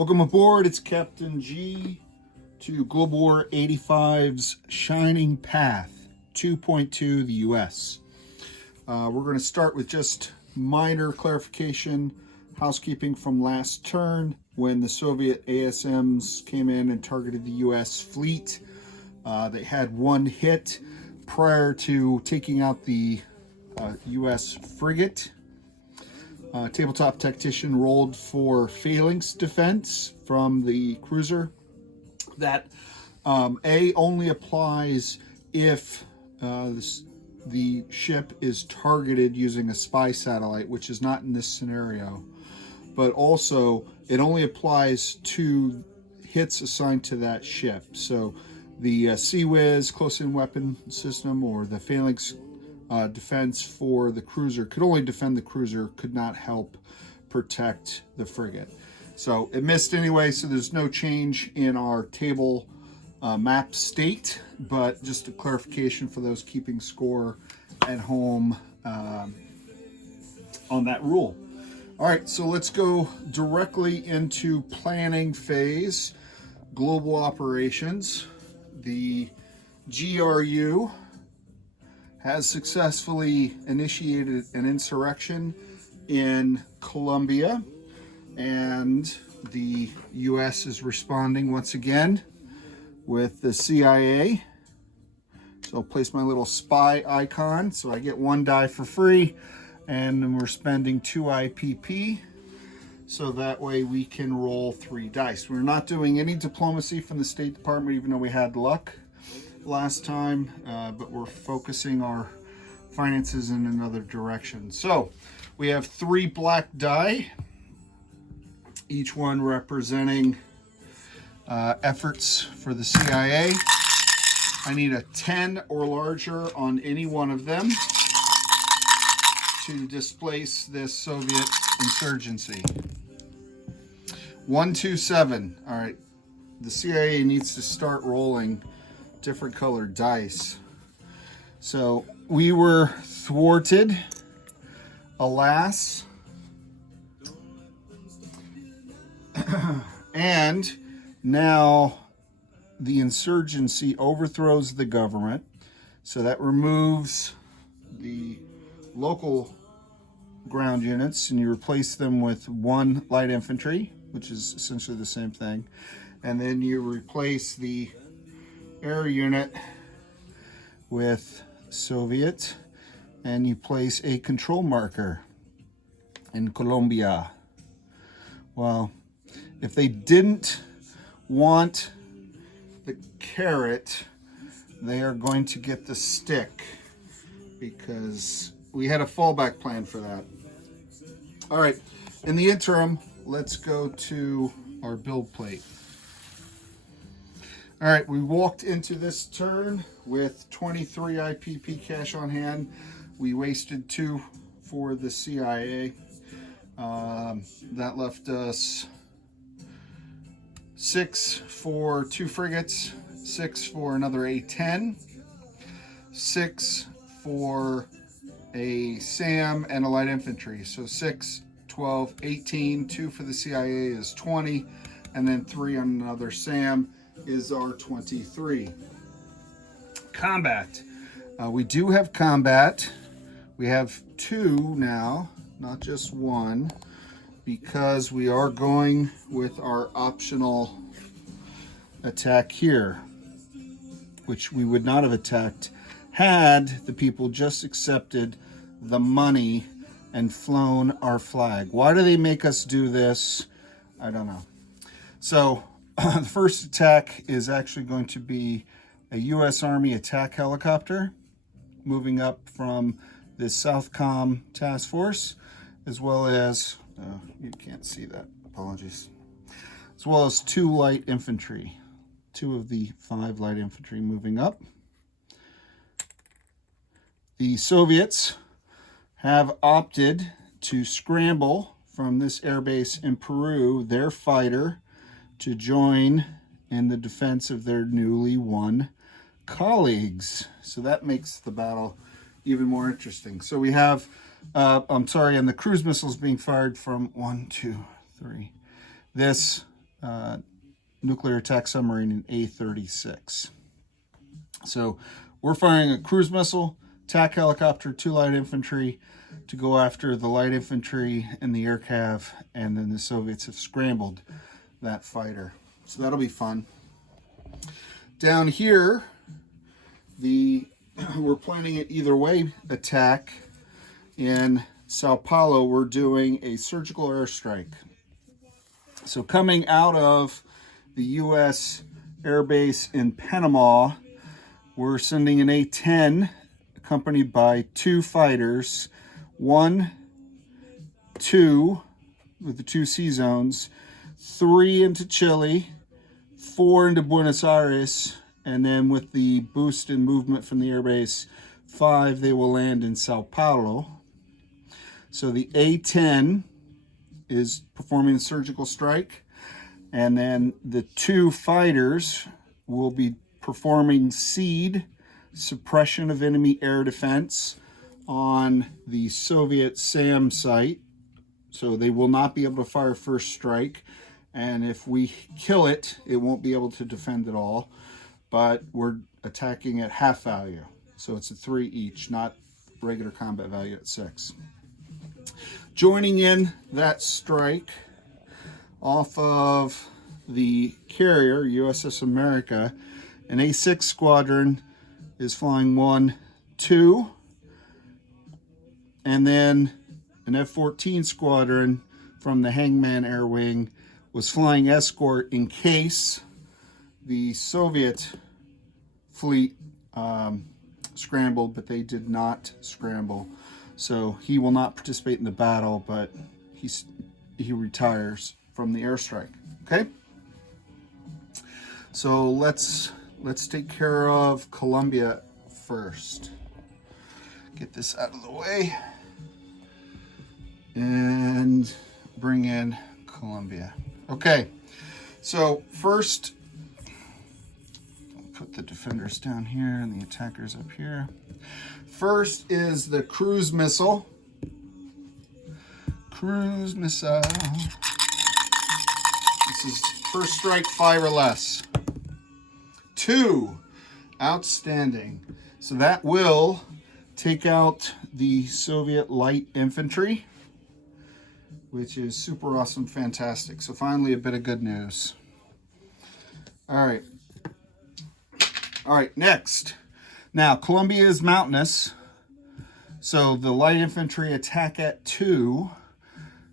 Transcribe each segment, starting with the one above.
Welcome aboard, it's Captain G to Global War 85's Shining Path 2.2, the US. We're going to start with just minor clarification, housekeeping from last turn when the Soviet ASMs came in and targeted the US fleet. They had one hit prior to taking out the US frigate. Tabletop Tactician rolled for phalanx defense from the cruiser. That only applies if the ship is targeted using a spy satellite, which is not in this scenario. But also, it only applies to hits assigned to that ship. So the Sea-Wiz close-in weapon system or the phalanx defense for the cruiser could only defend the cruiser, could not help protect the frigate. So it missed anyway, so there's no change in our table map state, but just a clarification for those keeping score at home on that rule. All right, so let's go directly into planning phase, global operations. The GRU has successfully initiated an insurrection in Colombia, and the US is responding once again with the CIA. So I'll place my little spy icon so I get one die for free, and then we're spending 2 IPP so that way we can roll 3 dice. We're not doing any diplomacy from the State Department, even though we had luck last time, but we're focusing our finances in another direction. So we have 3 black die, each one representing efforts for the CIA. I need a 10 or larger on any one of them to displace this Soviet insurgency. 1, 2, 7. All right, the CIA needs to start rolling different colored dice. So we were thwarted, alas, and now the insurgency overthrows the government, so that removes the local ground units and you replace them with 1 light infantry, which is essentially the same thing, and then you replace the air unit with Soviet, and you place a control marker in Colombia. Well, if they didn't want the carrot, they are going to get the stick, because we had a fallback plan for that. All right, in the interim, let's go to our build plate. All right, we walked into this turn with 23 IPP cash on hand. We wasted 2 for the CIA. That left us 6 for 2 frigates, 6 for another A-10, 6 for a SAM and a light infantry. So 6, 12, 18, 2 for the CIA is 20, and then 3 on another SAM is our 23. Combat. We do have combat. We have 2 now, not just 1, because we are going with our optional attack here, which we would not have attacked had the people just accepted the money and flown our flag. Why do they make us do this? I don't know. So the first attack is actually going to be a U.S. Army attack helicopter moving up from the Southcom task force, as well as, you can't see that, apologies, as well as 2 light infantry, 2 of the 5 light infantry moving up. The Soviets have opted to scramble from this airbase in Peru, their fighter, to join in the defense of their newly won colleagues. So that makes the battle even more interesting. So we have, and the cruise missiles being fired from 1, 2, 3. This nuclear attack submarine in A-36. So we're firing a cruise missile, attack helicopter, 2 light infantry to go after the light infantry and the air cav, and then the Soviets have scrambled that fighter. So that'll be fun. Down here, we're planning an either way attack. In Sao Paulo, we're doing a surgical airstrike. So coming out of the U.S. Air Base in Panama, we're sending an A-10 accompanied by 2 fighters, 1, 2 with the 2 sea zones, 3 into Chile, 4 into Buenos Aires, and then with the boost in movement from the airbase, 5, they will land in Sao Paulo. So the A-10 is performing a surgical strike, and then the 2 fighters will be performing SEAD, suppression of enemy air defense, on the Soviet SAM site. So they will not be able to fire first strike, and if we kill it, it won't be able to defend at all. But we're attacking at half value, so it's a 3 each, not regular combat value at 6. Joining in that strike off of the carrier USS America, an A6 squadron is flying 1, 2, and then an F-14 squadron from the Hangman Air Wing was flying escort in case the Soviet fleet scrambled, but they did not scramble. So he will not participate in the battle, but he retires from the airstrike. Okay? So let's take care of Colombia first. Get this out of the way and bring in Colombia. Okay, so first, put the defenders down here and the attackers up here. First is the cruise missile. Cruise missile. This is first strike 5 or less. 2, outstanding. So that will take out the Soviet light infantry, which is super awesome, fantastic. So finally a bit of good news. All right, next. Now, Colombia is mountainous, so the light infantry attack at 2.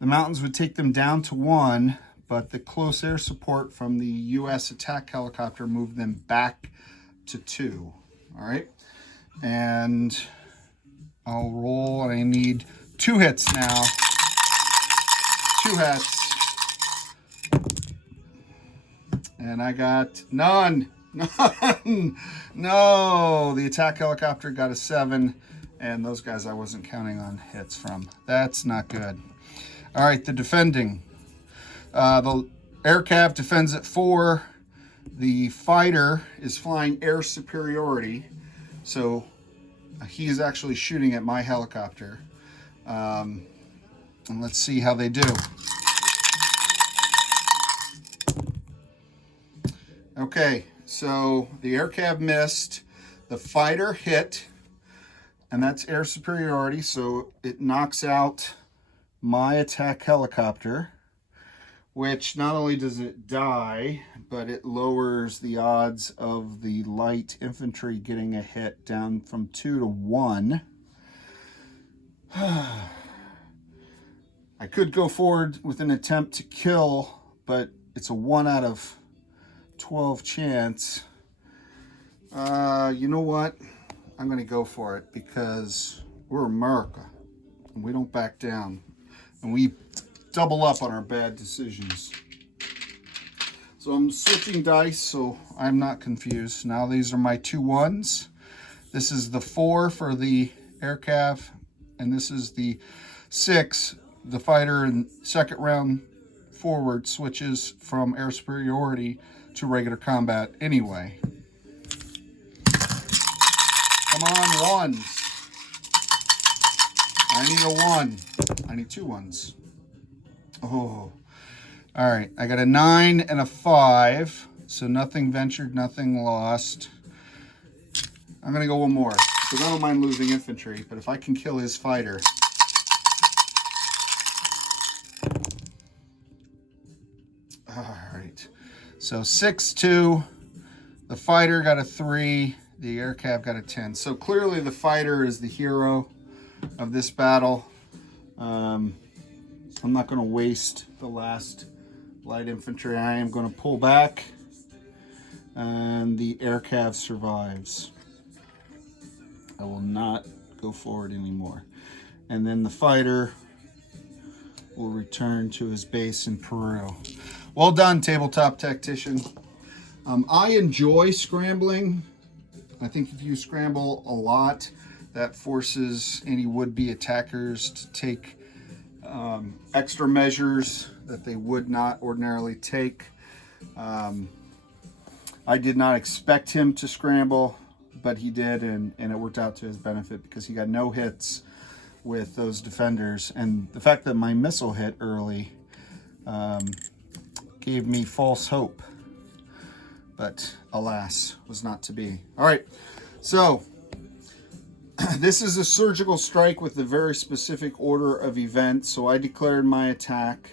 The mountains would take them down to 1, but the close air support from the U.S. attack helicopter moved them back to 2. All right, and I'll roll, and I need 2 hits now. 2 hits. And I got none. None. No, the attack helicopter got a 7, and those guys I wasn't counting on hits from. That's not good. All right, the defending. The air cav defends at 4. The fighter is flying air superiority, so he is actually shooting at my helicopter. And let's see how they do. Okay, so the air cav missed, the fighter hit, and that's air superiority, so it knocks out my attack helicopter, which not only does it die, but it lowers the odds of the light infantry getting a hit down from 2 to 1. I could go forward with an attempt to kill, but it's a 1 out of 12 chance. You know what? I'm going to go for it because we're America and we don't back down, and we double up on our bad decisions. So I'm switching dice so I'm not confused. Now these are my 2 1s. This is the 4 for the air cav, and this is the 6. The fighter in second round forward switches from air superiority to regular combat anyway. Come on, 1s. I need a 1. I need 2 1s. Oh, All right, I got a 9 and a 5, so nothing ventured, nothing lost. I'm gonna go one more, because I don't mind losing infantry, but if I can kill his fighter. All right, so 6-2, the fighter got a 3, the aircraft got a 10. So clearly the fighter is the hero of this battle. I'm not gonna waste the last light infantry. I am gonna pull back, and the aircraft survives. I will not go forward anymore. And then the fighter will return to his base in Peru. Well done, tabletop tactician. I enjoy scrambling. I think if you scramble a lot, that forces any would-be attackers to take extra measures that they would not ordinarily take. I did not expect him to scramble, but he did, and it worked out to his benefit because he got no hits with those defenders. And the fact that my missile hit early gave me false hope, but alas, was not to be. All right, so this is a surgical strike with a very specific order of events. So I declared my attack.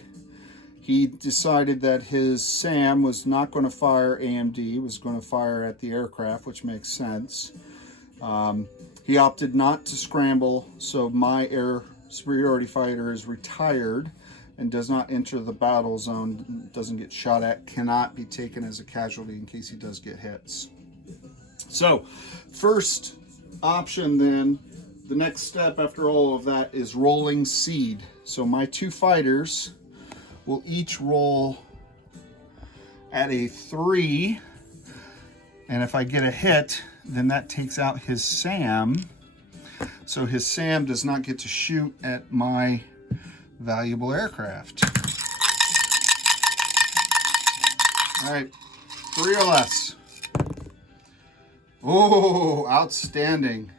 He decided that his SAM was not going to fire AMD, was going to fire at the aircraft, which makes sense. He opted not to scramble, so my air superiority fighter is retired and does not enter the battle zone, doesn't get shot at, cannot be taken as a casualty in case he does get hits. So, first option then, the next step after all of that is rolling seed. So my 2 fighters will each roll at a 3, and if I get a hit, then that takes out his SAM. So his SAM does not get to shoot at my valuable aircraft. All right, 3 or less. Oh, outstanding.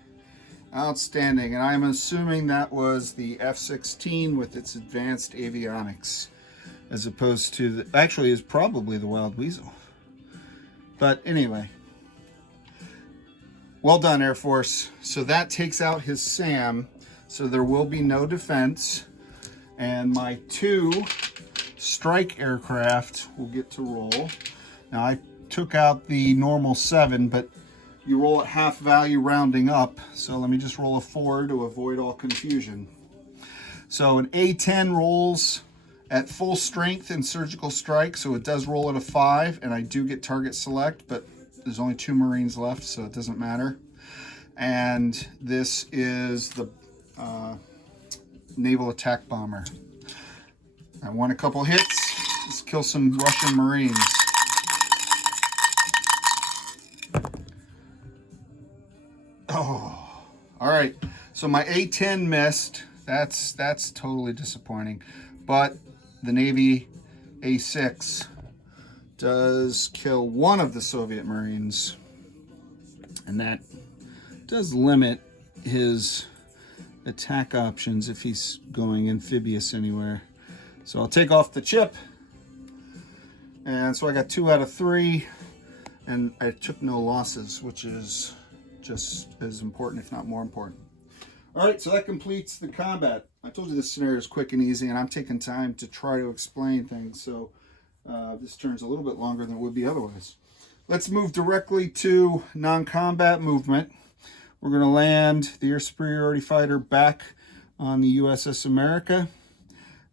Outstanding. And I'm assuming that was the F-16 with its advanced avionics, as opposed to the, actually is probably the Wild Weasel. But anyway, well done, Air Force. So that takes out his SAM, so there will be no defense, and my 2 strike aircraft will get to roll. Now I took out the normal 7, but you roll at half value rounding up, so let me just roll a 4 to avoid all confusion. So an A-10 rolls at full strength in surgical strike, so it does roll at a 5, and I do get target select, but there's only 2 Marines left, so it doesn't matter. And this is the naval attack bomber. I want a couple hits. Let's kill some Russian Marines. Oh, all right. So my A-10 missed. That's totally disappointing. But the Navy A-6 does kill one of the Soviet Marines, and that does limit his attack options if he's going amphibious anywhere. So I'll take off the chip, and so I got 2 out of 3, and I took no losses, which is just as important, if not more important. All right, so that completes the combat. I told you this scenario is quick and easy, and I'm taking time to try to explain things, so this turns a little bit longer than it would be otherwise. Let's move directly to non-combat movement. We're going to land the air superiority fighter back on the USS America,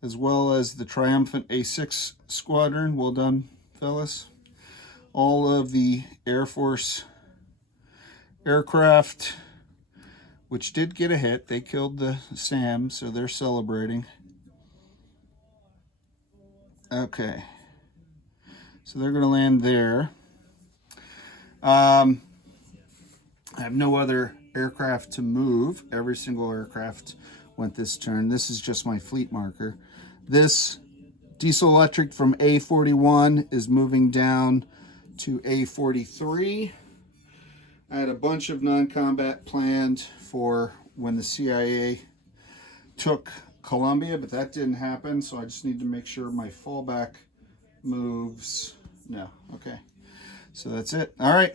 as well as the triumphant A6 squadron. Well done, fellas. All of the Air Force aircraft, which did get a hit. They killed the SAM, so they're celebrating. Okay. So they're going to land there. I have no other aircraft to move. Every single aircraft went this turn. This is just my fleet marker. This diesel electric from A41 is moving down to A43. I had a bunch of non-combat planned for when the CIA took Colombia, but that didn't happen, so I just need to make sure my fallback moves. No, okay. So that's it. All right.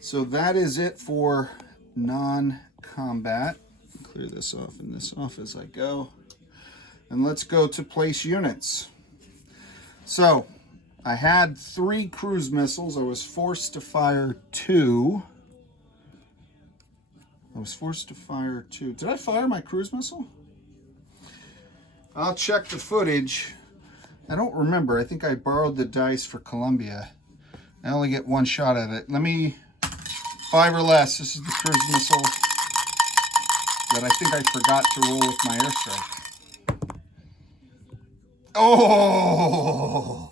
So that is it for non-combat. Clear this off and this off as I go. And let's go to place units. So I had 3 cruise missiles. I was forced to fire 2. Did I fire my cruise missile? I'll check the footage. I don't remember. I think I borrowed the dice for Columbia. I only get 1 shot at it. Let me... 5 or less. This is the cruise missile that I think I forgot to roll with my airstrike. Oh!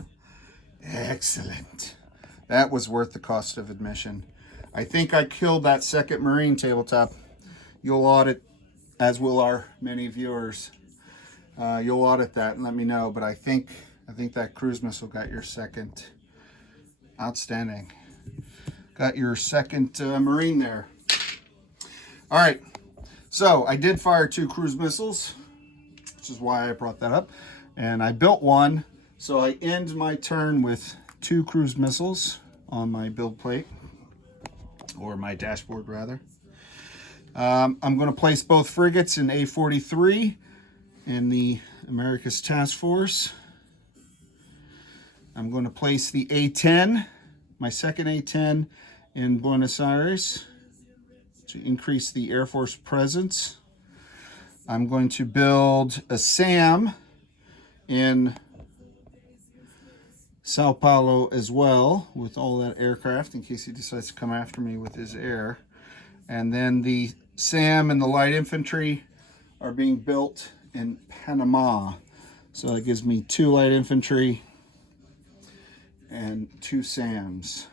Excellent. That was worth the cost of admission. I think I killed that second Marine tabletop. You'll audit, as will our many viewers. You'll audit that and let me know. But I think that cruise missile got your second. Outstanding. Got your second Marine there. All right. So I did fire 2 cruise missiles, which is why I brought that up. And I built 1. So I end my turn with 2 cruise missiles on my build plate. Or my dashboard, rather. I'm going to place both frigates in A43 in the America's Task Force. I'm going to place the A10, my second A10, in Buenos Aires to increase the Air Force presence. I'm going to build a SAM in Sao Paulo as well, with all that aircraft in case he decides to come after me with his air. And then the SAM and the light infantry are being built in Panama. So that gives me 2 light infantry and 2 SAMs.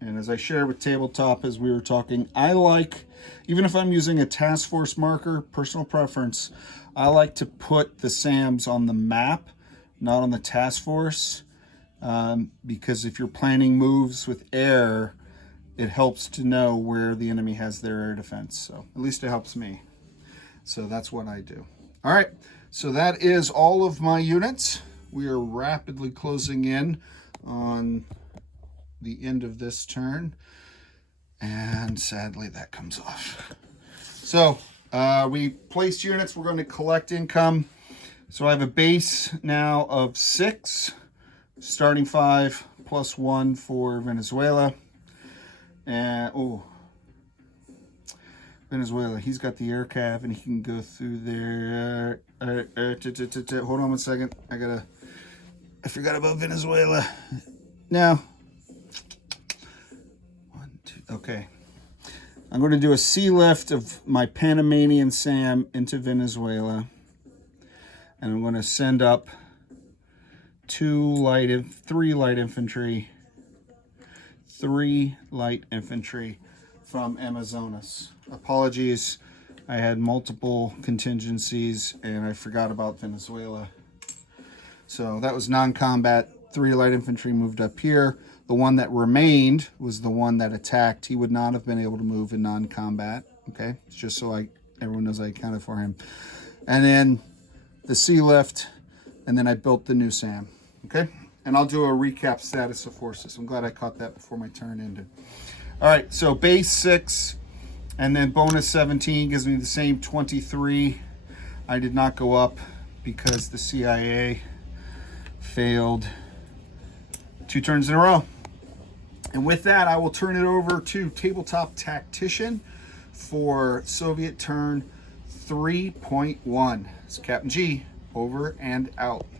And as I shared with Tabletop as we were talking, I like, even if I'm using a task force marker, personal preference, I like to put the SAMs on the map, not on the task force. Because if you're planning moves with air, it helps to know where the enemy has their air defense. So at least it helps me. So that's what I do. All right. So that is all of my units. We are rapidly closing in on the end of this turn. And sadly, that comes off. So we placed units. We're going to collect income. So I have a base now of 6. Starting 5 plus 1 for Venezuela. And Venezuela, he's got the air cav and he can go through there. Hold on 1 second. I forgot about Venezuela. Now, 1, 2, okay. I'm going to do a sea lift of my Panamanian SAM into Venezuela. And I'm going to send up 3 light infantry from Amazonas. Apologies, I had multiple contingencies and I forgot about Venezuela. So that was non-combat. 3 light infantry moved up here. The one that remained was the one that attacked. He would not have been able to move in non-combat. Okay, it's just so everyone knows I accounted for him. And then the sea lift, and then I built the new SAM. Okay, and I'll do a recap status of forces. I'm glad I caught that before my turn ended. All right, so base 6 and then bonus 17 gives me the same 23. I did not go up because the CIA failed 2 turns in a row. And with that, I will turn it over to Tabletop Tactician for Soviet turn 3.1. It's Captain G, over and out.